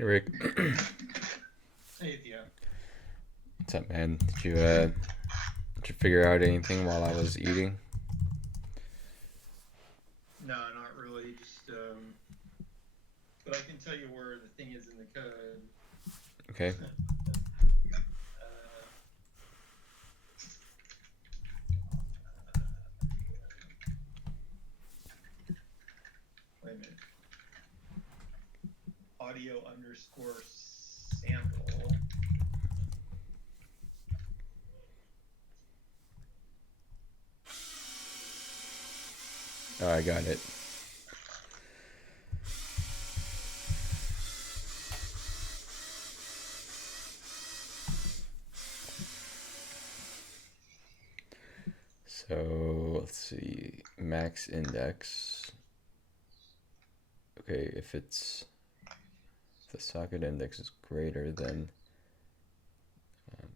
Hey Rick, Hey, Theo. what's up, man? Did you figure out anything while I was eating? No, not really. But I can tell you where the thing is in the code. Okay. uh, Wait a minute. Audio underscore sample. Oh, I got it. So let's see. Max index. Okay, if the socket index is greater than um,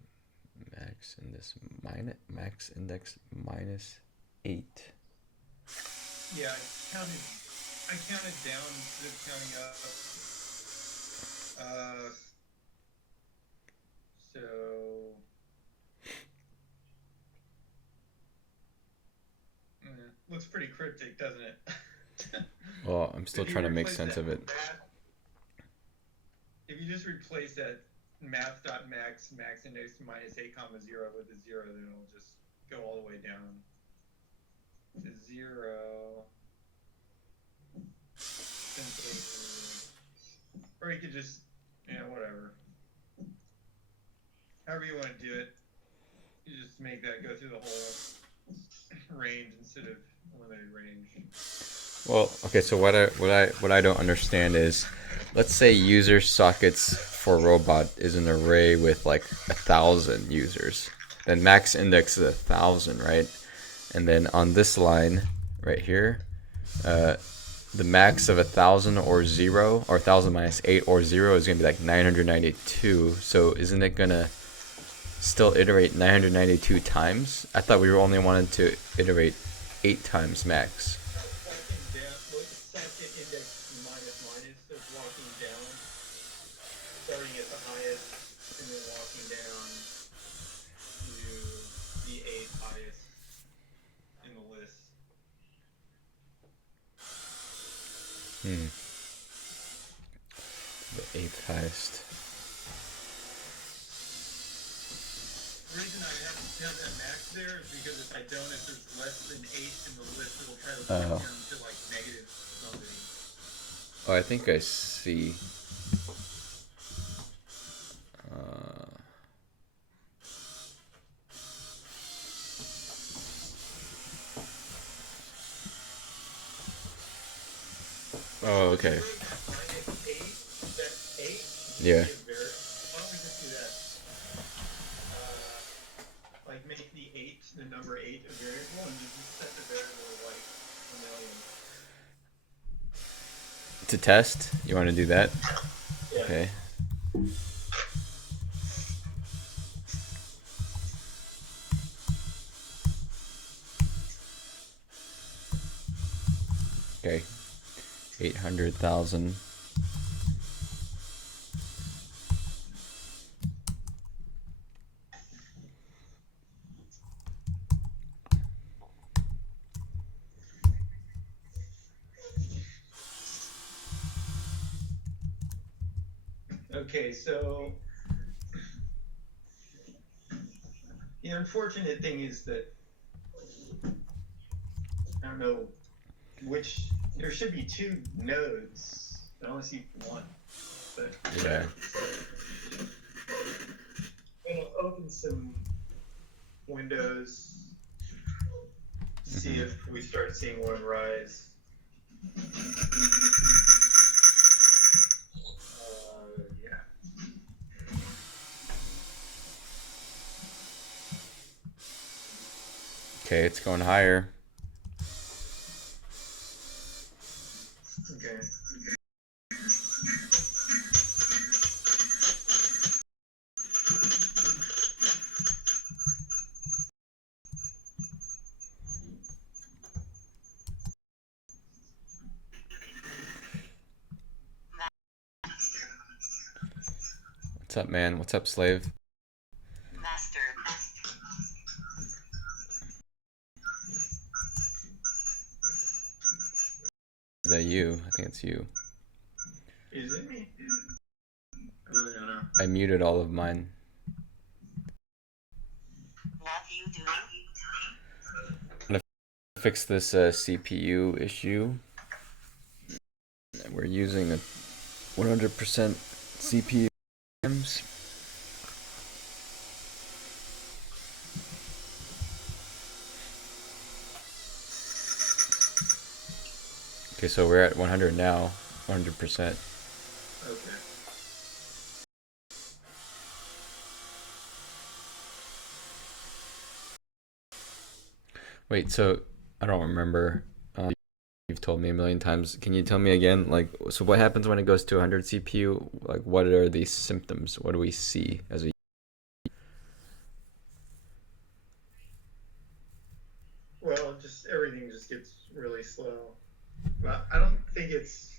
max index minus 8. Yeah, I counted down instead of counting up. So looks pretty cryptic, doesn't it? Well, I'm But still if you trying to make replace sense that of it. math, if you just replace that math.max index minus 8 comma 0 with a 0, then it'll just go all the way down to 0. Simply, or you could just, whatever. However you want to do it, you just make that go through the whole range instead of limited range. Well, okay, so what I don't understand is, let's say user sockets for robot is an array with like 1,000 users. Then max index is 1,000, right? And then on this line right here, uh, the max of 1,000 or 0, or 1,000 minus 8 or 0 is gonna be like 992. So isn't it gonna still iterate 992 times? I thought we only wanted to iterate 8 times max. That's walking down. With the second index minus minus, that's walking down, starting at the highest, and then walking down to the eighth highest in the list. Hmm. The eighth highest. The reason I have that max there is because if there's less than 8 in the list, it'll try to put Oh. him to like negative something. Oh, I think I see. Uh, oh, So okay. instead of minus 8, that 8 should Yeah. be a variable. Why don't we just do that? Like make the 8, the number 8 a variable, and you just set the variable like a million. To test, you want to do that? Yeah. Okay. Okay. 800,000. Okay, so the unfortunate thing is that I don't know which there should be 2 nodes. I only see 1. But Yeah. I'm gonna open some windows, see Hmm. if we start seeing one rise. Yeah. Okay, it's going higher. Okay. What's up, man? What's up, slave? Master. Is that you? I think it's you. Is it me? I really don't know. I muted all of mine. What you doing? I'm gonna fix this CPU issue. We're using a 100% CPU. Okay, so we're at 100 now, 100%. Okay. Wait, so I don't remember. You've told me a million times. Can you tell me again? Like, so what happens when it goes to 100 CPU? Like, what are these symptoms? What do we see as a? Well, just everything just gets really slow. But I don't think it's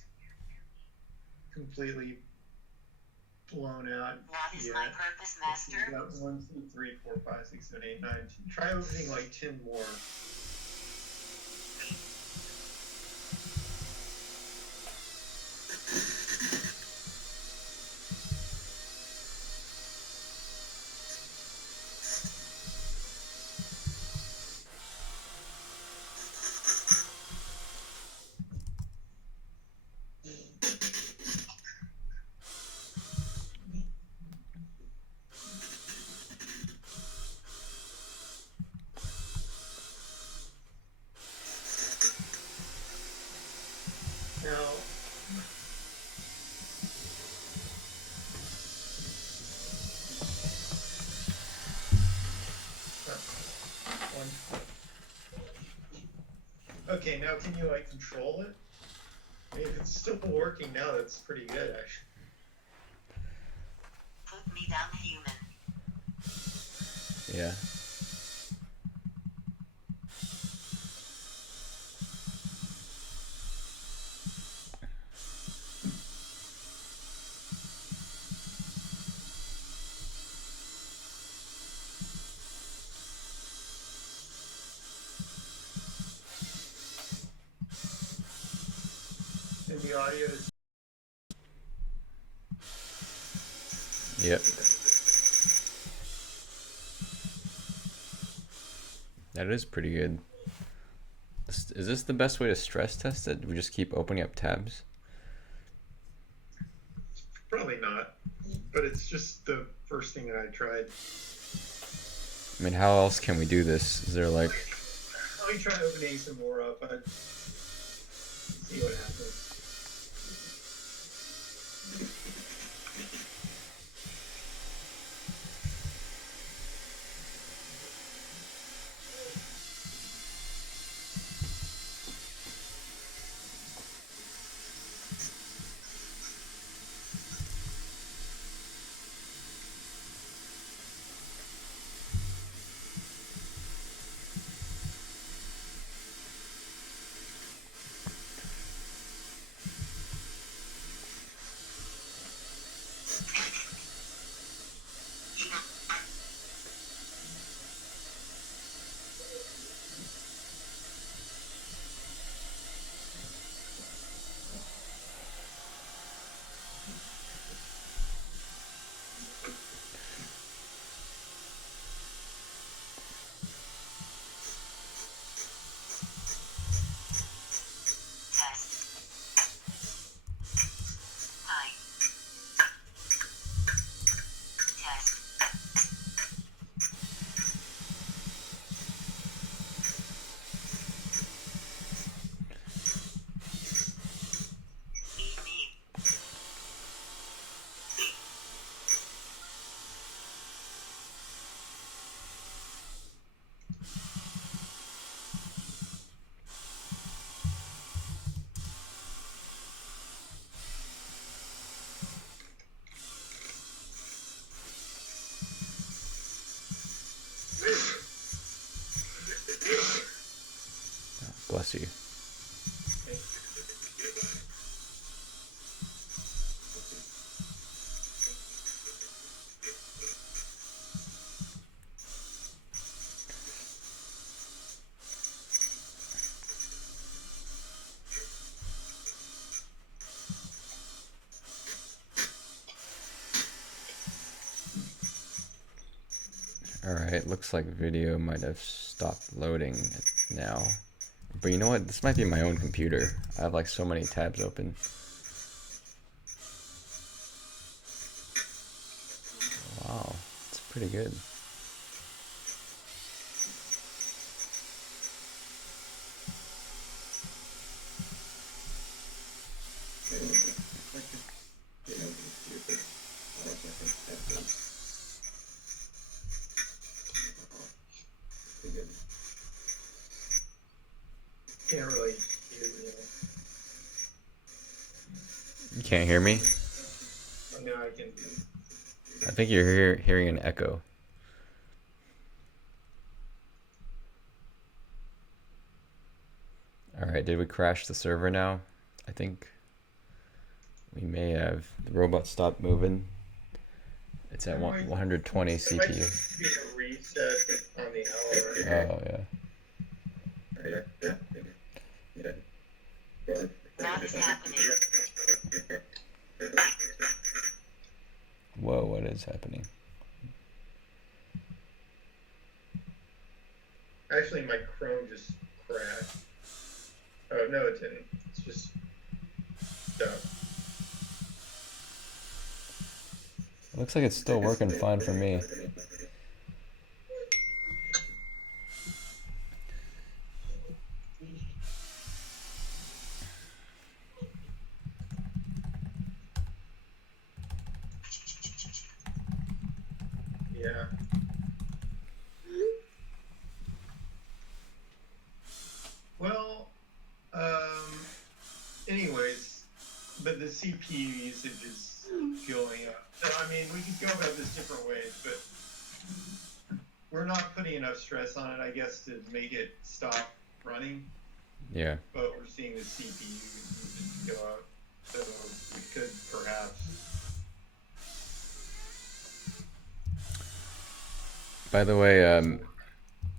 completely blown out. What is yet. my purpose, Let's see, master? we got 1, 2, 3, 4, 5, 6, 7, 8, 9, 10. Try opening like 10 more. Now, one. Okay, now can you like control it? I mean, if it's still working now, that's pretty good actually. Put me down, human. Yeah. And the audio is Yep. That is pretty good. Is this the best way to stress test it? We just keep opening up tabs? probably not, but it's just the first thing that I tried. I mean, how else can we do this? Is there like... Let me try opening some more up and see what happens. Alright, looks like video might have stopped loading now. But you know what? This might be my own computer. I have like so many tabs open. Wow, it's pretty good. Can't really hear me. You can't hear me? Now I can. I think you're hearing an echo. Alright, did we crash the server now? I think we may have. The robot stopped moving. It's at 120 It might CPU. just be a reset on the hour. Oh, yeah. What is happening? Whoa, what is happening? Actually, my Chrome just crashed. Oh, no, it didn't. It's just stuck. It looks like it's still working fine for me. Yeah. Well, anyways, but the CPU usage is going up. So, I mean, we could go about this different ways, but we're not putting enough stress on it, I guess, to make it stop running. Yeah. But we're seeing the CPU usage go up. So we could perhaps. By the way,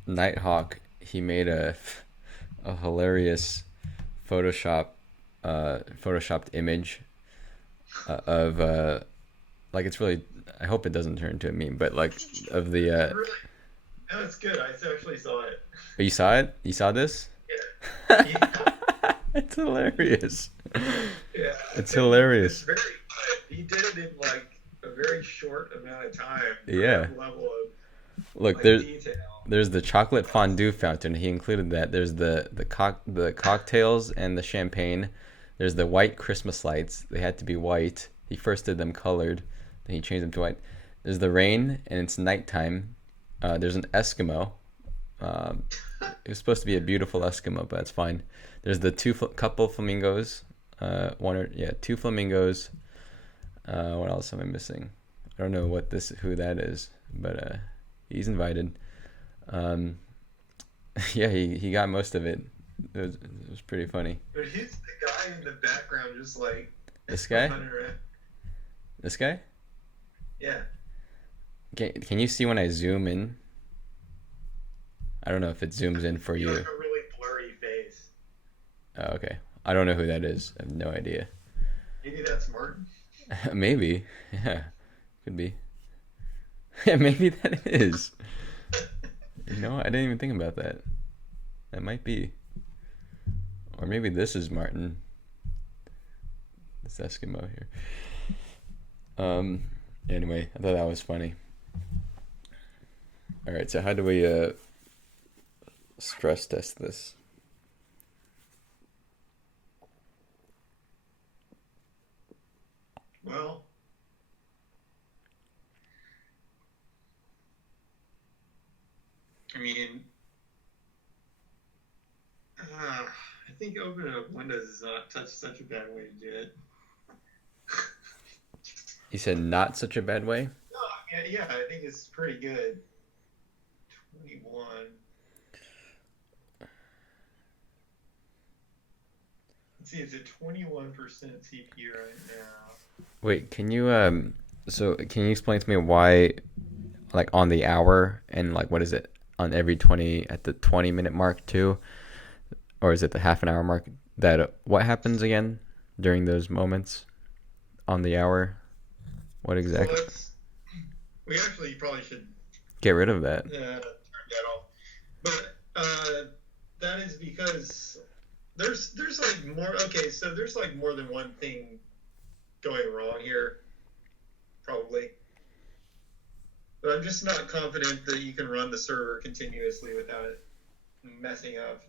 Nighthawk, he made a hilarious photoshopped image of like it's really. I hope it doesn't turn into a meme, but like of the. Really? No, it's good. I actually saw it. Oh, you saw it? You saw this? Yeah. Yeah. It's hilarious. Yeah. It's hilarious. It's very good. He did it in like a very short amount of time. Yeah. That level of Look, like, there's detail. there's the chocolate fondue fountain. He included that. There's the cocktails and the champagne. There's the white Christmas lights. They had to be white. He first did them colored, then he changed them to white. There's the rain, and it's nighttime. There's an Eskimo. It was supposed to be a beautiful Eskimo, but that's fine. There's the couple flamingos. Two flamingos. What else am I missing? I don't know who that is, but he's invited. Yeah, he got most of it. It was pretty funny. But he's the guy in the background, just like This guy? running around. This guy? Yeah. Can you see when I zoom in? I don't know if it zooms in for you. Like a really blurry face. Oh, okay. I don't know who that is. I have no idea. Maybe that's Martin. Maybe. Yeah. Could be. Yeah, maybe that is. You know, I didn't even think about that. That might be. Or maybe this is Martin. This Eskimo here. Anyway, I thought that was funny. Alright, so how do we stress test this? Well, I mean, I think opening up Windows is not such a bad way to do it. You said not such a bad way? No, yeah, I think it's pretty good. 21. Let's see, it's at 21% CPU right now. Wait, can you explain to me why, like on the hour and like what is it on every 20 at the 20-minute mark too, or is it the half an hour mark? That what happens again during those moments on the hour? What exactly? We actually probably should Get rid of that. turn that off. But that is because there's like more. Okay, so there's like more than one thing going wrong here, probably. But I'm just not confident that you can run the server continuously without it messing up.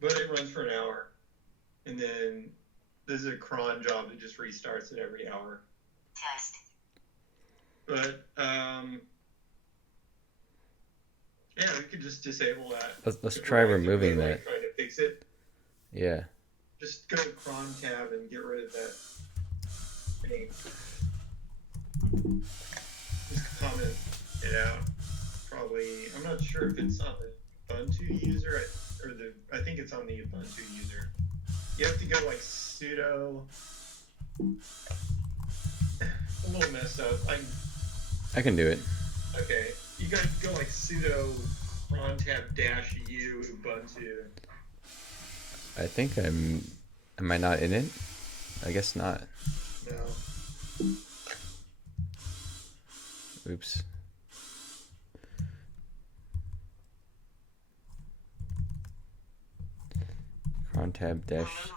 But it runs for an hour, and then this is a cron job that just restarts it every hour. Test. But yeah, we could just disable that. Let's If try we're removing actively, that. trying to fix it. Yeah. Just go to cron tab and get rid of that thing. Just comment it out. Probably, I'm not sure if it's on the Ubuntu user or I think it's on the Ubuntu user. You have to go like sudo. A little messed up. I can do it. Okay. You gotta go like sudo cron tab -u Ubuntu. I think am I not in it? I guess not. No. Oops. Cron tab dash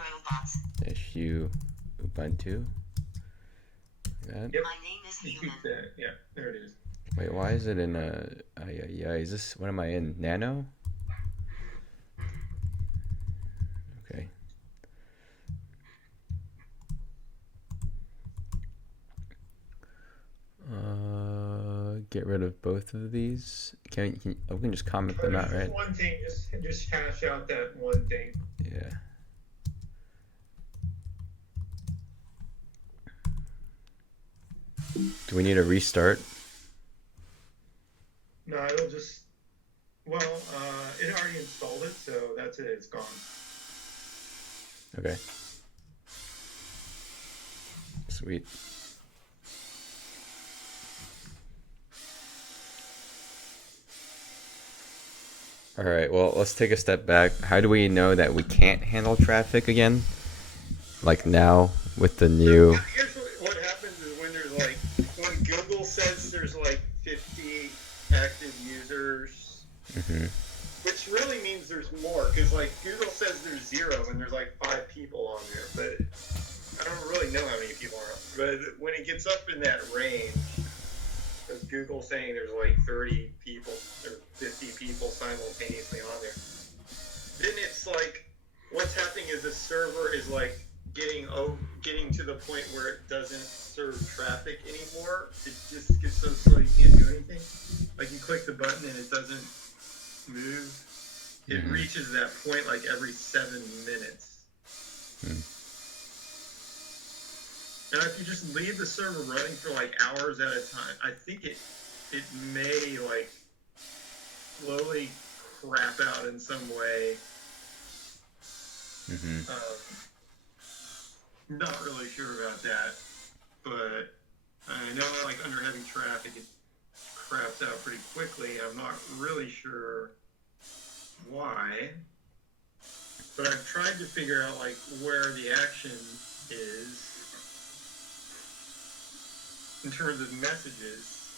u Ubuntu. Like that. Yep. My name is You Human. keep that. Yeah, there it is. Wait, why is it in a? Yeah. Is this? What am I in? Nano? Okay. Get rid of both of these. We can just comment them out, right? One thing, just hash out that one thing. Yeah. Do we need a restart? No, it'll just. Well, it already installed it, so that's it. It's gone. Okay. Sweet. All right, well, let's take a step back. How do we know that we can't handle traffic again? Like now with the new. Here's what happens is when there's like when Google says there's like 50 active users, which really means there's more because like Google says there's 0 and there's like 5 people on there, but I don't really know how many people are. But when it gets up in that range, because Google's saying there's like 30 people or 50 people simultaneously on there, then it's like what's happening is the server is like getting to the point where it doesn't serve traffic anymore. It just gets so slow you can't do anything. Like you click the button and it doesn't move. It reaches that point like every 7 minutes. And if you just leave the server running for like hours at a time, I think it may like slowly crap out in some way. Not really sure about that, but I know like under heavy traffic it craps out pretty quickly. I'm not really sure why, but I've tried to figure out like where the action is in terms of messages,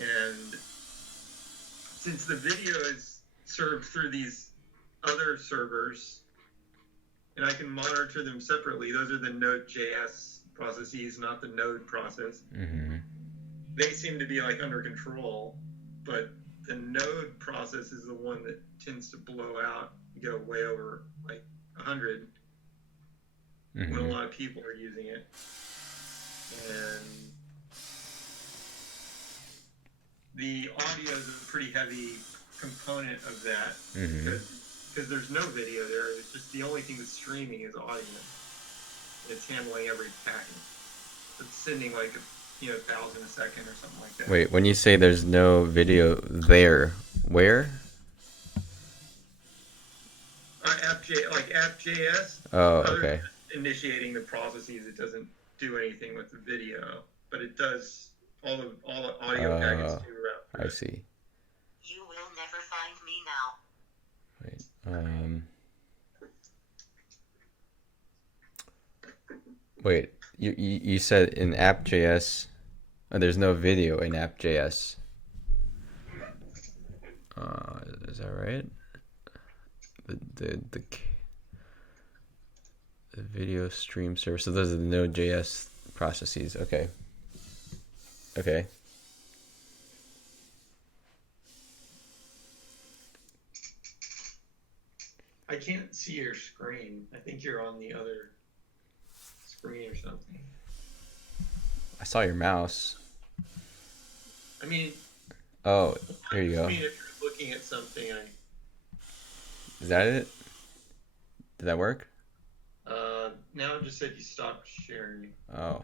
and since the video is served through these other servers and I can monitor them separately, those are the Node.js processes, not the Node process. They seem to be like under control, but the Node process is the one that tends to blow out, go way over like 100 when a lot of people are using it. And the audio is a pretty heavy component of that because there's no video there. It's just the only thing that's streaming is audio. It's handling every packet. It's sending like 1,000 a second or something like that. Wait, when you say there's no video there, where? App.js. Oh, okay. Initiating the processes, it doesn't do anything with the video, but it does all the audio packets do. I see. You will never find me now. Wait, you said in app.js. Oh, there's no video in app.js. Is that right? The video stream server. So those are the Node.js processes. Okay. Okay. I can't see your screen. I think you're on the other screen or something. I saw your mouse. I mean, Oh, here you I go. mean, if you're looking at something, Is that it? Did that work? now it just said you stopped sharing. Oh.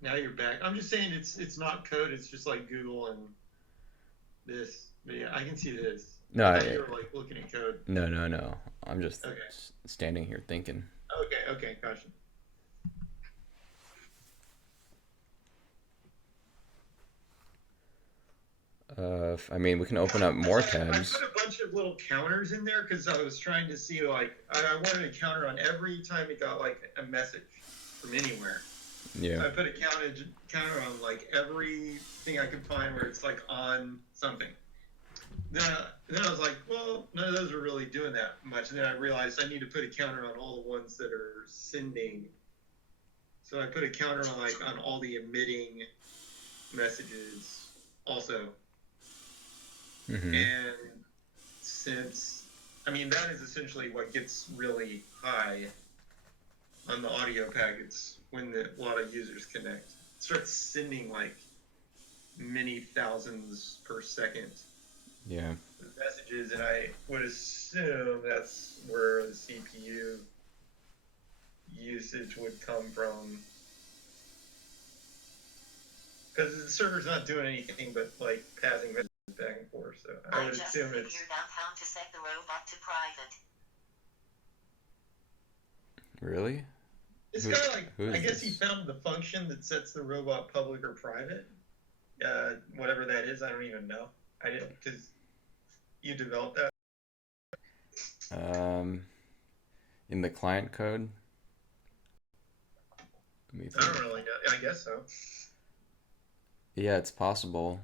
Now you're back. I'm just saying it's not code. It's just like Google and this. But yeah, I can see this. No, I thought you were like looking at code. no. I'm just Okay. standing here thinking. Okay, gotcha. I mean, we can open up more tabs. I put a bunch of little counters in there because I was trying to see, like, I wanted a counter on every time it got, like, a message from anywhere. Yeah. So I put a counter on, like, everything I could find where it's, like, on something. Then I was like, well, none of those are really doing that much. And then I realized I need to put a counter on all the ones that are sending. So I put a counter on, like, on all the emitting messages also. Mm-hmm. And since, I mean, that is essentially what gets really high on the audio packets when a lot of users connect. It starts sending like many thousands per second Yeah. messages, and I would assume that's where the CPU usage would come from. Because the server's not doing anything but like passing messages back and forth, so I would just assume figured it's. out how to set the robot to private. Really? This guy, like, who is I guess he this? found the function that sets the robot public or private. Whatever that is, I don't even know. I didn't, because you developed that. In the client code. Let me I think. don't really know. I guess so. Yeah, it's possible.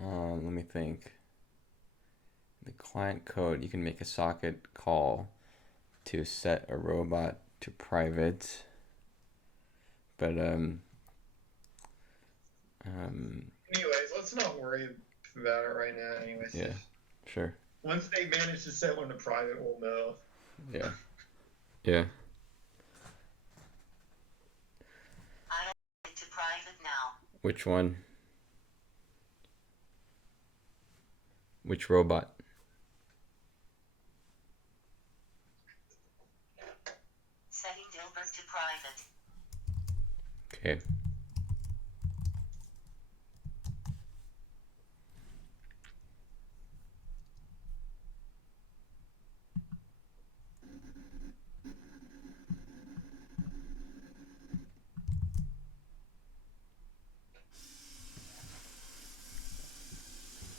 Let me think. The client code, you can make a socket call to set a robot to private. But Anyways, let's not worry about it right now. Anyways, yeah, sure. once they manage to set one to private, we'll know. Yeah. Yeah. I don't set it to private now. Which one? Which robot? Setting Dilbert to private. Okay.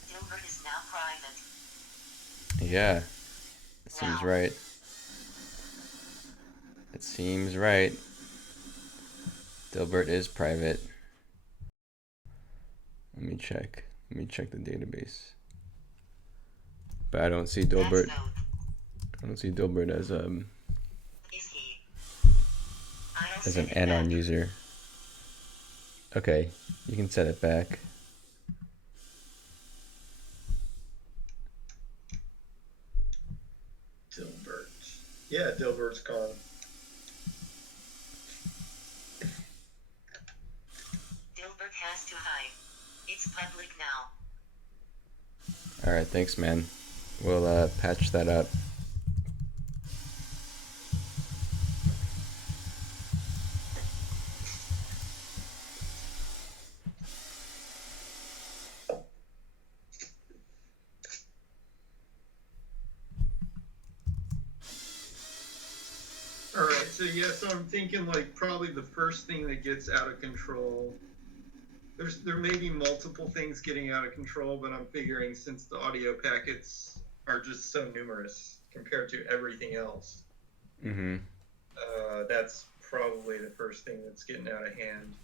Dilbert is now private. Yeah. It seems Wow. right. It seems right. Dilbert is private. Let me check. Let me check the database. But I don't see Dilbert. That's Node. I don't see Dilbert as Is he? I don't an set it anon back. user. Okay, you can set it back. Dilbert. Yeah, Dilbert's gone. Dilbert has to hide. It's public now. All right, thanks, man. We'll patch that up. All right, so I'm thinking like probably the first thing that gets out of control. There may be multiple things getting out of control, but I'm figuring since the audio packets are just so numerous compared to everything else, Mm-hmm. that's probably the first thing that's getting out of hand.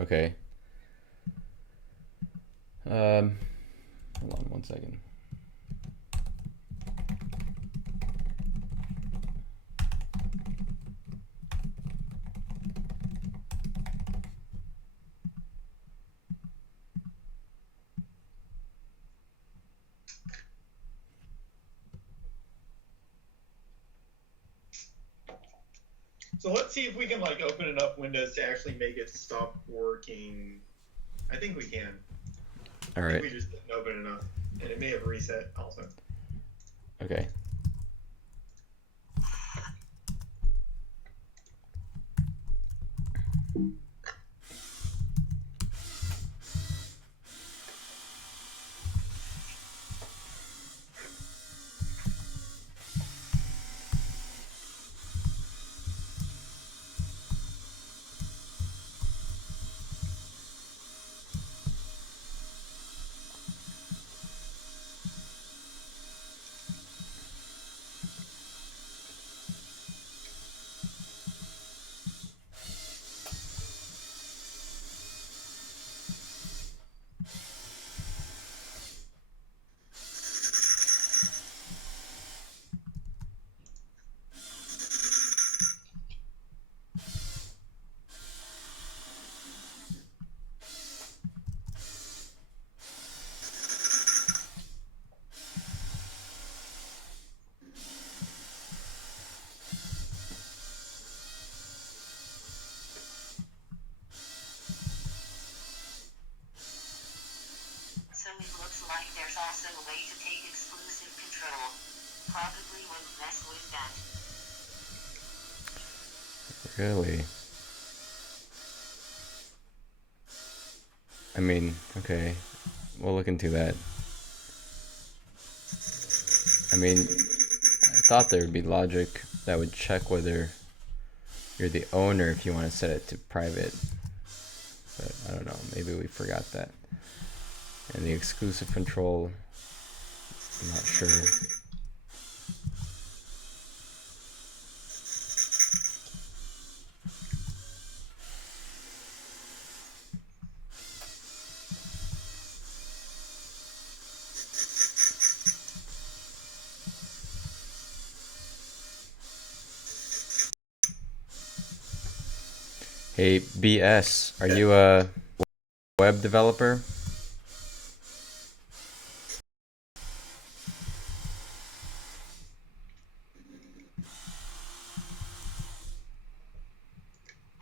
Okay. Hold on 1 second. So let's see if we can like open enough windows to actually make it stop working. I think we can. All I right. think we just didn't open enough, and it may have reset also. Okay. So it looks like there's also a way to take exclusive control. Probably won't mess with that. Really? I mean, okay. We'll look into that. I mean, I thought there would be logic that would check whether you're the owner if you want to set it to private. But I don't know. Maybe we forgot that. And the exclusive control, I'm not sure. Hey, BS, are you a web developer?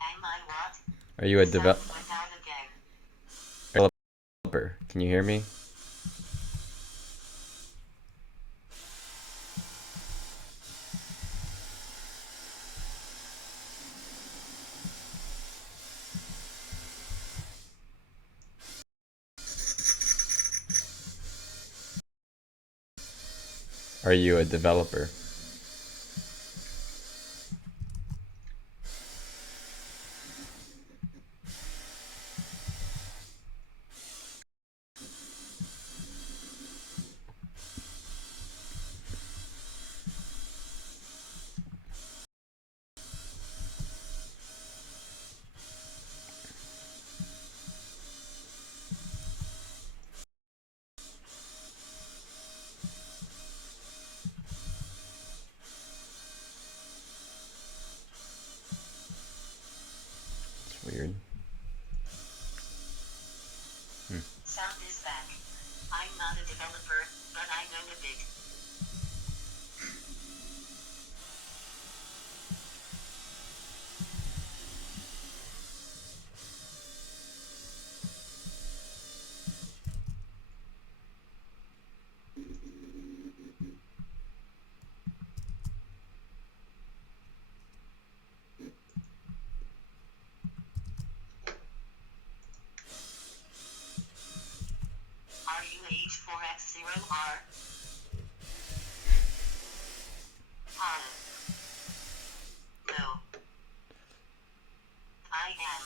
Am I what? Are you a Sound went out again. developer? Can you hear me? Are you a developer? It's weird. Sound is back. I'm not a developer, but I know a bit. Are you H4X0R? No. I am.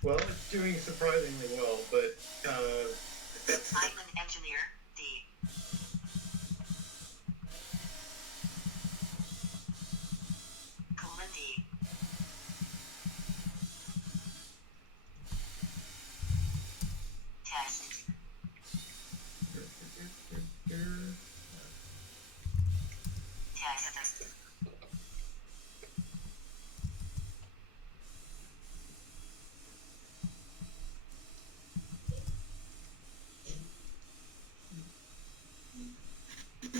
Well, it's doing surprisingly well, but I'm an engineer, D. Colon D. Test. Test.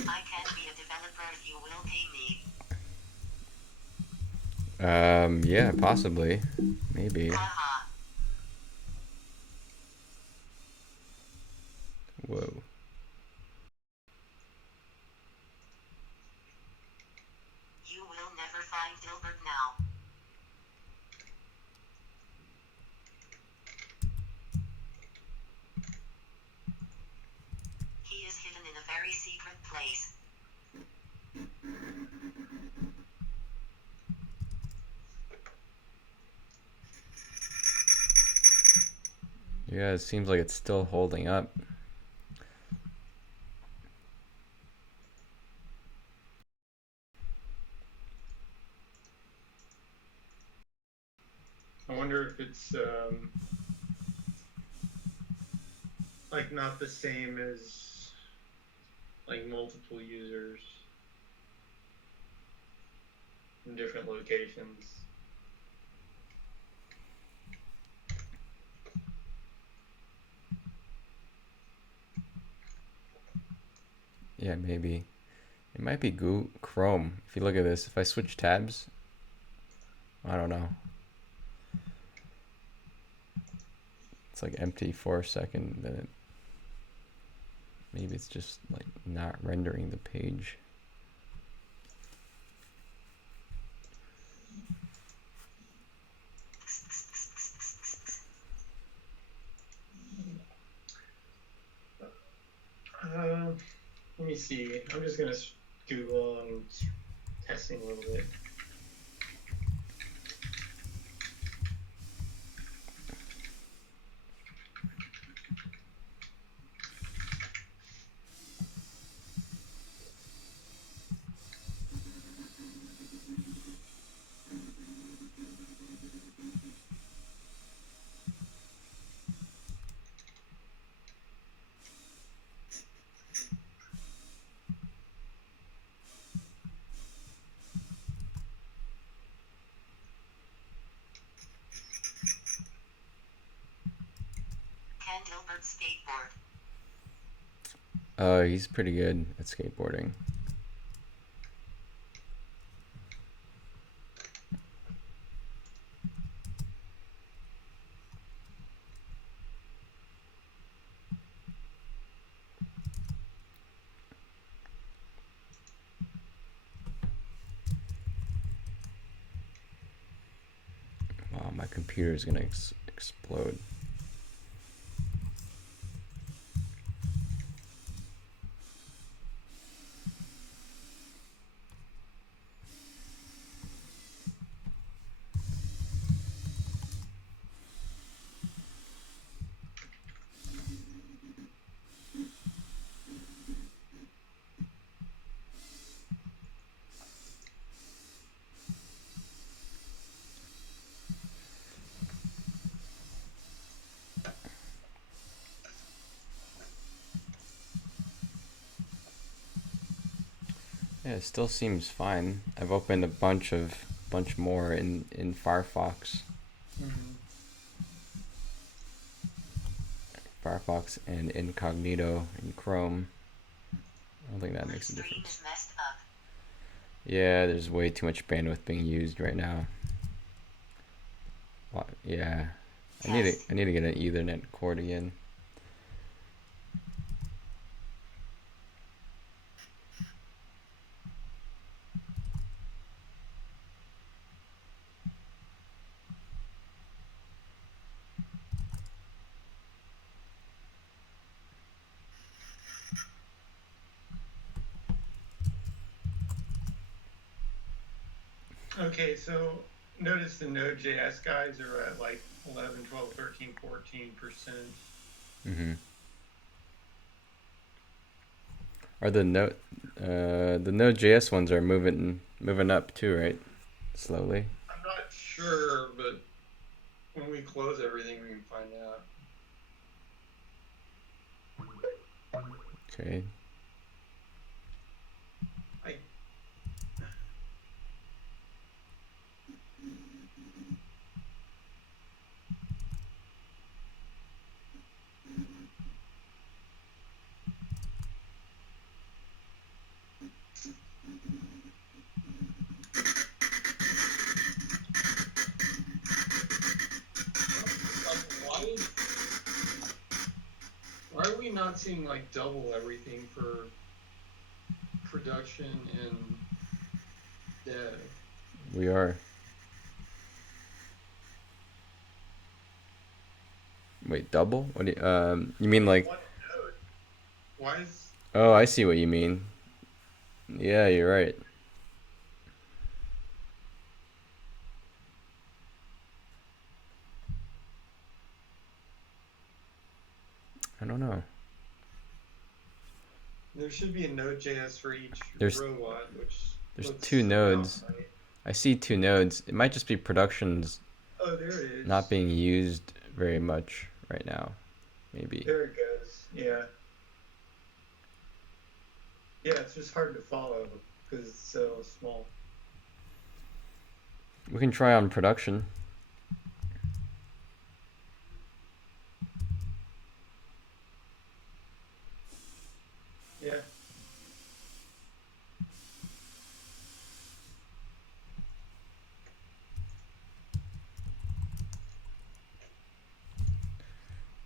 I can be a developer if you will pay me. Yeah, possibly. Maybe. Haha. Whoa. You will never find Dilbert now. He is hidden in a very secret place. Yeah, it seems like it's still holding up. I wonder if it's like not the same as like multiple users in different locations. Yeah, maybe. It might be Chrome. If you look at this, if I switch tabs, I don't know. It's like empty for a second, then maybe it's just like not rendering the page. Let me see. I'm just gonna Google and testing a little bit. Can Dilbert skateboard? He's pretty good at skateboarding. Wow, my computer is gonna explode. Yeah, it still seems fine. I've opened a bunch more in Firefox. Mm-hmm. Firefox and incognito in Chrome. I don't think that My makes a stream difference. is messed up. Yeah, there's way too much bandwidth being used right now. Yeah, I need to get an Ethernet cord again. Okay, so notice the Node.js guys are at like 11, 12, 13, 14%. Mm-hmm. Are the Node.js ones are moving up too, right? Slowly. I'm not sure, but when we close everything, we can find out. Okay. I like why are we not seeing like double everything for production and dev? We are. Wait, double? What do you mean like? One node. Why is Oh, I see what you mean. Yeah, you're right. I don't know. there should be a Node.js for each There's robot, which there's two looks about nodes. right. I see two nodes. It might just be productions Oh, there it not is. being used very much right now. Maybe. There it goes. Yeah. Yeah, it's just hard to follow because it's so small. We can try on production. Yeah.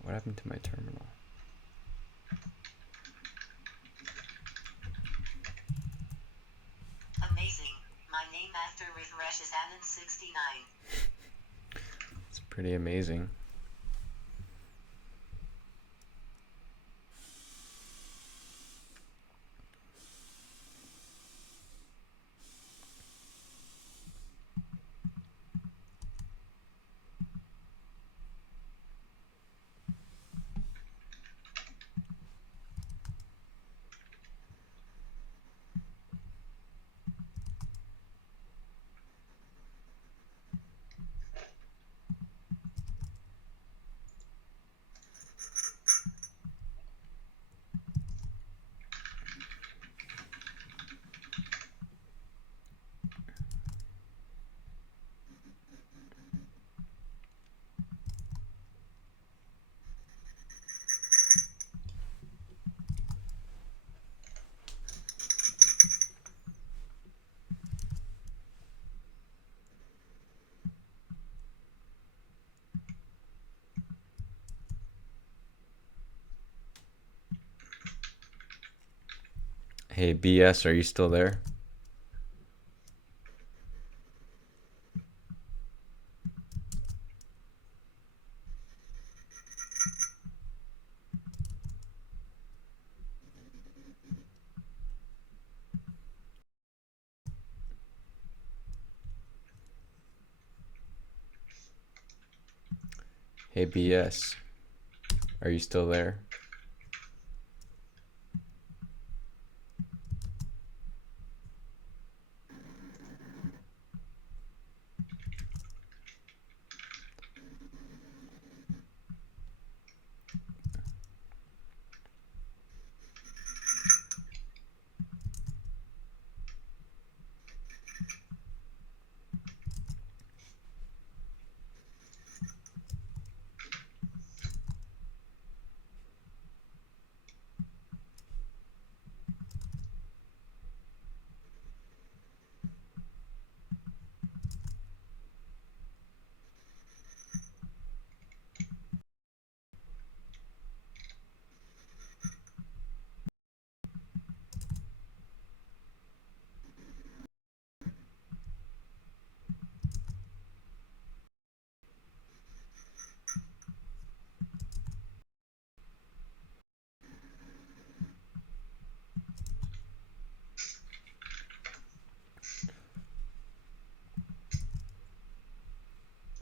What happened to my terminal? Amazing. My name after refresh is Alan69. It's pretty amazing. Hey, BS, are you still there? Hey, BS, are you still there?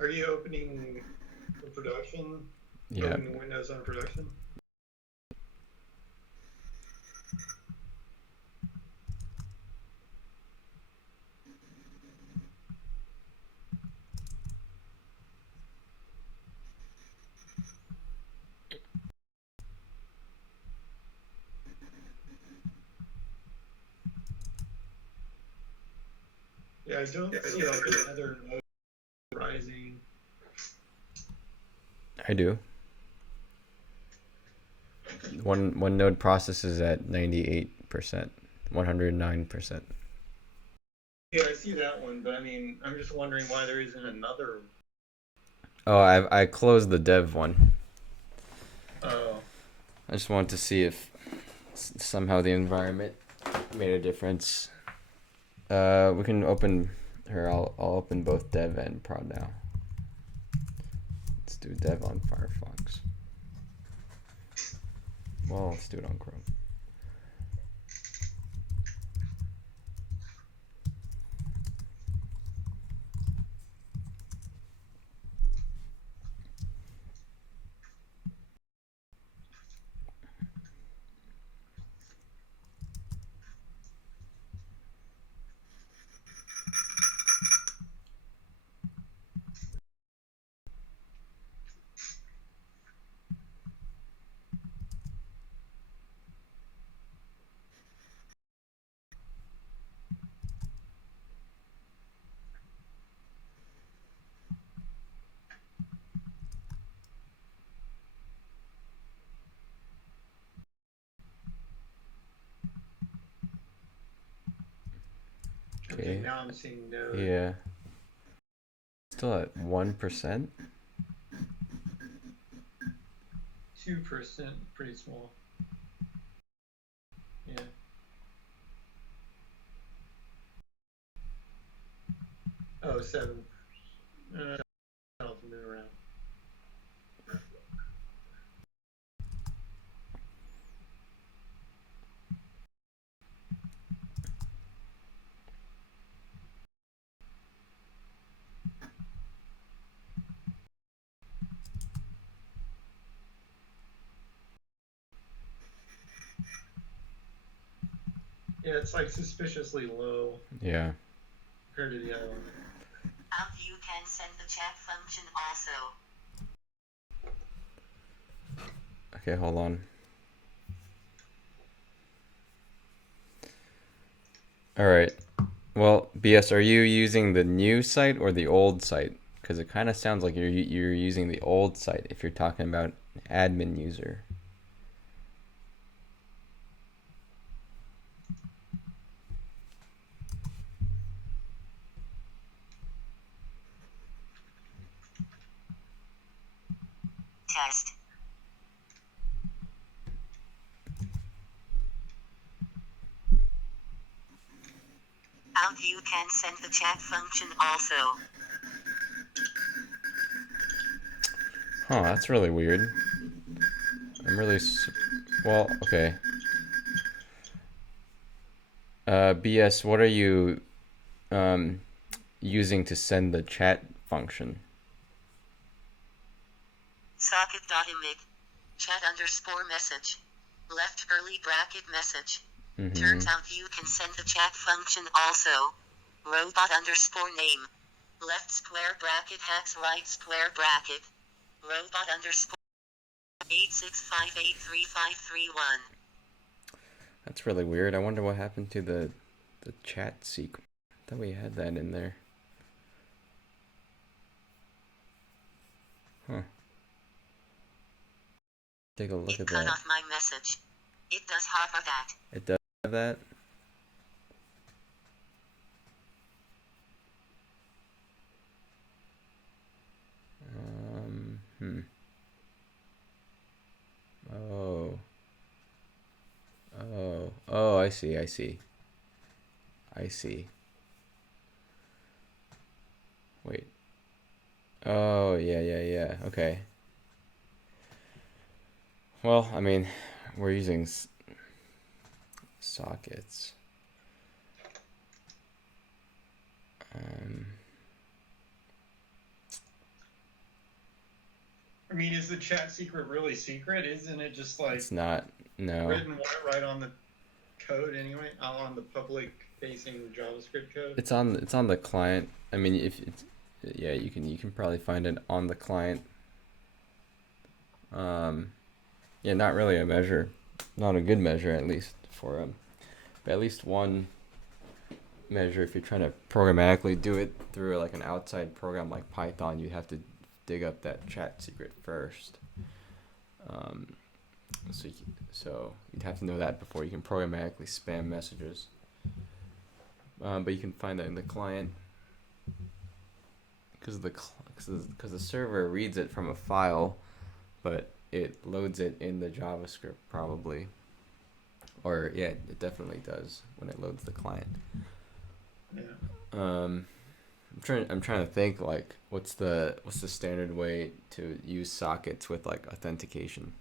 Are you opening production. Yeah. Open Windows on production. Yeah, I don't see like another node rising. I do. One node processes at 98%, 109%. Yeah, I see that one, but I mean, I'm just wondering why there isn't another. Oh, I closed the dev one. Oh, I just wanted to see if somehow the environment made a difference. We can open her. I'll open both dev and prod now. Let's do dev on Firefox. Well, let's do it on Chrome. okay. Now I'm seeing node. Yeah. Still at 1%. 2%, pretty small. Yeah. Oh, 7. I'll move around. Yeah, it's like suspiciously low Yeah. compared to the other one. You can send the chat function also. Okay, hold on. All right. Well, BS, are you using the new site or the old site? Because it kind of sounds like you're using the old site if you're talking about admin user. Test. You can send the chat function also. Huh, that's really weird. I'm really... Well, okay. BS, what are you using to send the chat function? Socket.imig. Chat underscore message. Left curly bracket message. Turns out you can send the chat function also. Robot underscore name. Left square bracket hacks right square bracket. Robot underscore 86583531. That's really weird. I wonder what happened to the chat sequence. I thought we had that in there. Huh. Take a look at that. Cut off my message. It does have that. It does have that? Oh. Oh, I see. I see. Wait. Oh, yeah. Okay. Well, I mean, we're using sockets. I mean, is the chat secret really secret? Isn't it just like It's not. No. written right on the code anyway, on the public facing JavaScript code? It's on the client. I mean, if it's yeah, you can probably find it on the client. Yeah, not really a measure, not a good measure at least for but at least one measure. If you're trying to programmatically do it through like an outside program like Python, you have to dig up that chat secret first. So you'd have to know that before you can programmatically spam messages. But you can find that in the client because the server reads it from a file, but it loads it in the JavaScript probably. Or yeah, it definitely does when it loads the client. Yeah. I'm trying to think like what's the standard way to use sockets with like authentication.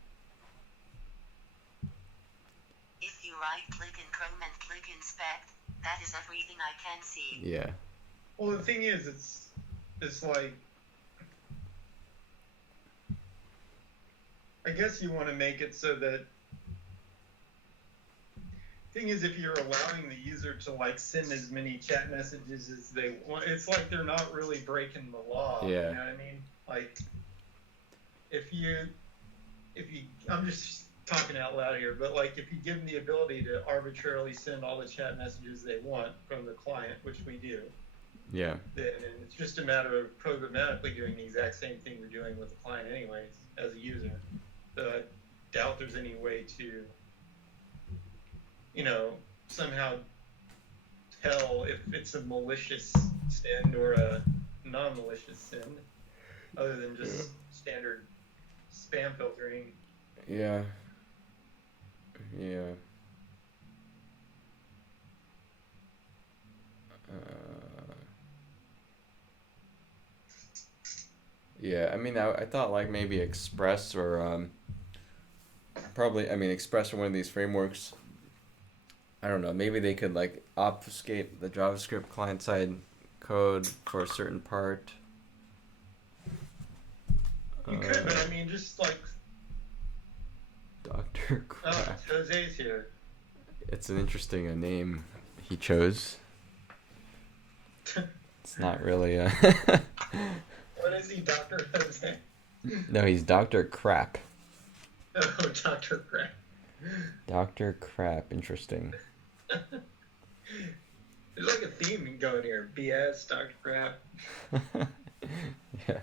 If you right-click in Chrome and click Inspect, that is everything I can see. Yeah. Well, the thing is, it's like, I guess you want to make it so that. Thing is, if you're allowing the user to like send as many chat messages as they want, it's like they're not really breaking the law. Yeah. You know what I mean? Like, if you, I'm just talking out loud here, but like if you give them the ability to arbitrarily send all the chat messages they want from the client, which we do, Yeah. then it's just a matter of programmatically doing the exact same thing we're doing with the client anyways as a user. So I doubt there's any way to, somehow tell if it's a malicious send or a non-malicious send, other than just standard spam filtering. Yeah. Yeah. Yeah, I mean, I thought like maybe Express or Express or one of these frameworks. I don't know. Maybe they could like obfuscate the JavaScript client-side code for a certain part. You could, but I mean, just like Dr. Crap. Jose's here. It's an interesting name he chose. It's not really a. What is he, Dr. Jose? No, he's Dr. Crap. Oh, Dr. Crap. Dr. Crap, interesting. There's like a theme going here. BS, Dr. Crap. Yeah.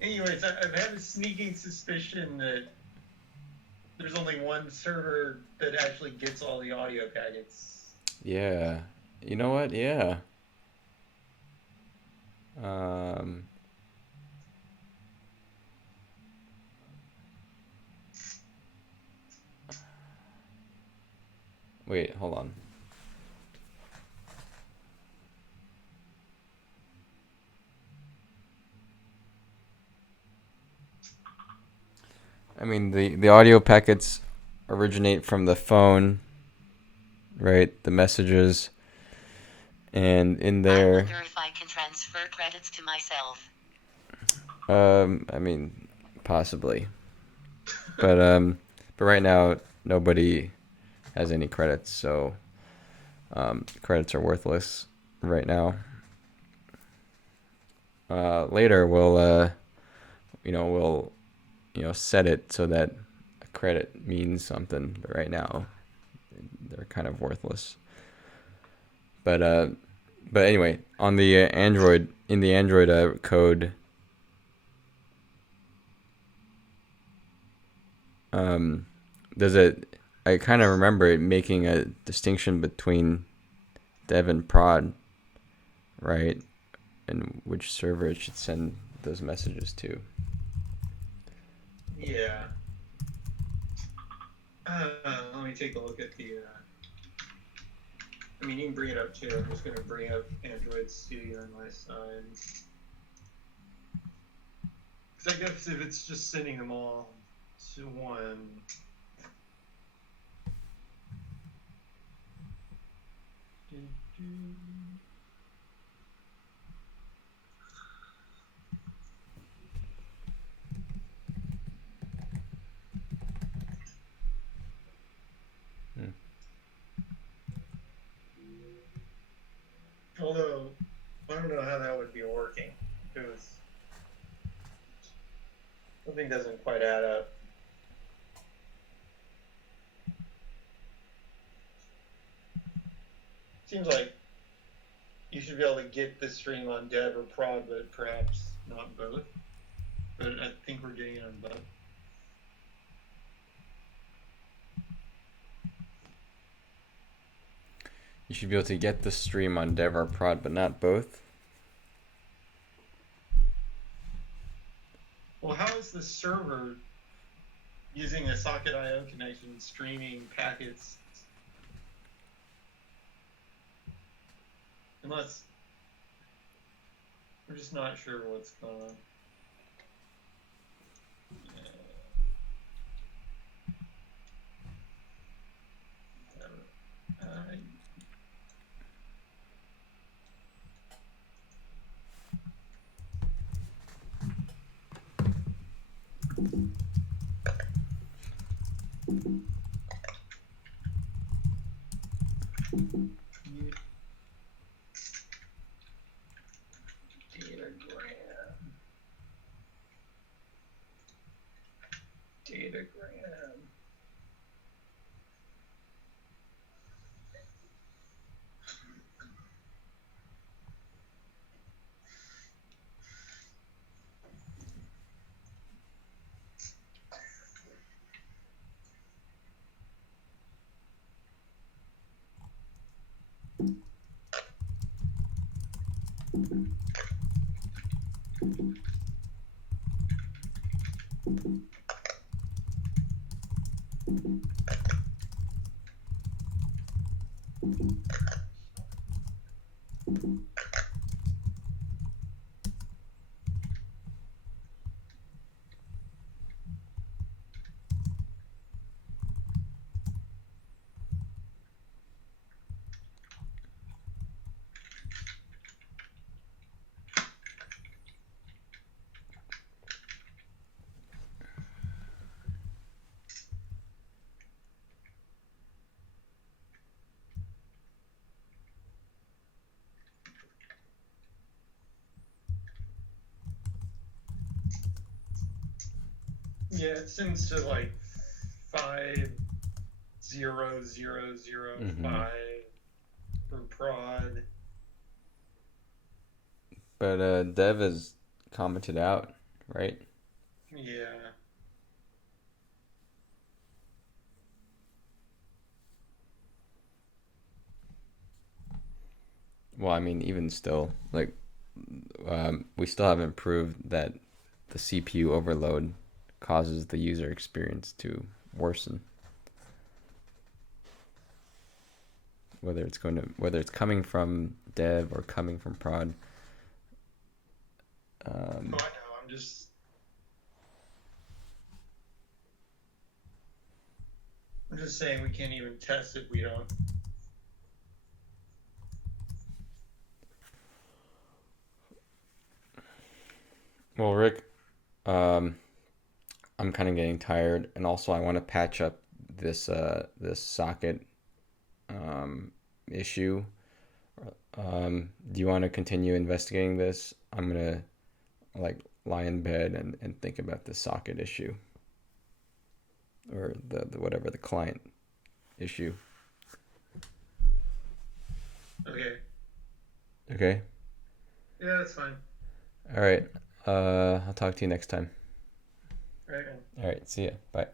Anyways, I've had a sneaking suspicion that there's only one server that actually gets all the audio packets. Yeah. You know what? Yeah. Wait, hold on. I mean, the audio packets originate from the phone, right? The messages. And in there, I wonder if I can transfer credits to myself. I mean, possibly. But right now nobody has any credits, so credits are worthless right now. Later we'll set it so that a credit means something, but right now they're kind of worthless. But anyway, on the Android, in the Android code, does it? I kind of remember it making a distinction between dev and prod, right? And which server it should send those messages to. Yeah. Let me take a look at the. I mean, you can bring it up too. I'm just going to bring up Android Studio on my side. Because I guess if it's just sending them all to one. Although, I don't know how that would be working, because something doesn't quite add up. Seems like you should be able to get the stream on dev or prod, but perhaps not both. But I think we're getting it on both. You should be able to get the stream on dev or prod, but not both. Well, how is the server using a socket IO connection streaming packets? Unless we're just not sure what's going on. Datagram. Yeah, it sends to like 50005 for prod. But dev is commented out, right? Yeah. Well, I mean, even still, like, we still haven't proved that the CPU overload causes the user experience to worsen. Whether it's coming from dev or coming from prod. Oh, I know. I'm just saying we can't even test if we don't. Well, Rick, I'm kind of getting tired, and also I want to patch up this socket issue. Do you want to continue investigating this? I'm gonna like lie in bed and think about the socket issue or the whatever the client issue. Okay. Okay. Yeah, that's fine. All right. I'll talk to you next time. All right. All right. See ya. Bye.